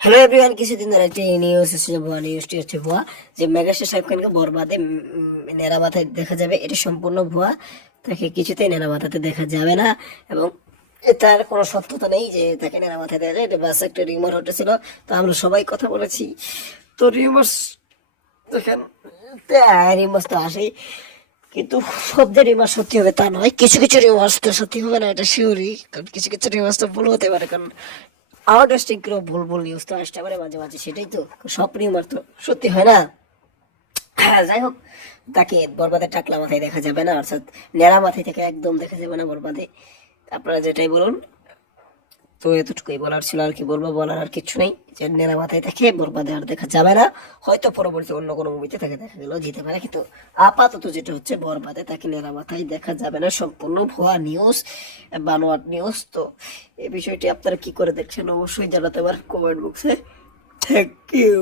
Hello everyone কিছুদিন ধরে একটি নিউজ এসেছে ভুয়া নিউজটি হচ্ছে ভুয়া যে মেগাস্টার সাহেব খানকে বরবাদে নেড়া মাথায় দেখা যাবে এটা সম্পূর্ণ ভুয়া তাকে কিছুতেই নেড়া মাথাতে দেখা যাবে না এবং তার কোনো সত্যতা নেই যে তাকে নেড়া মাথায় দেখা যায় এটা বাস একটা রিউমার হতেছিল তো আমরা সবাই কথা বলেছি তো রিউমার্স দেখেন রিউমার্স তো আসেই কিন্তু সব যে রিউমার সত্যি হবে তা নয় কিছু কিছু রিমার্স তো সত্যি হবে না এটা শিওরই কারণ কিছু কিছু রিমার্স তো ভুল হতে পারে কারণ আমার করে ভুল ভুল নিউজ তো আসতে পারে মাঝে মাঝে, সেটাই তো স্বপ্নীয় তো সত্যি হয় না? হ্যাঁ যাই হোক, তাকে বরবাদের টাকলা মাথায় দেখা যাবে না, অর্থাৎ নেড়া মাথায় থেকে একদম দেখা যাবে না বরবাদে। আপনারা যেটাই বলুন তো এতটুকুই বলার ছিল আর কি বলব, বলার আর কিছু নেই। যে নেড়া মাথায় থাকে বরবাদে আর দেখা যাবে না। হয়তো পরবর্তী অন্য কোনো মুভিতে তাকে দেখা গেল যেতে পারে, কিন্তু আপাতত যেটা হচ্ছে বরবাদে তাকে নেড়া মাথায় দেখা যাবে না। সম্পূর্ণ ভুয়া নিউজ বানোয়াট নিউজ তো এই বিষয়টি আপনারা কি করে দেখছেন অবশ্যই জানাতে পারেন কমেন্ট বক্সে। Thank you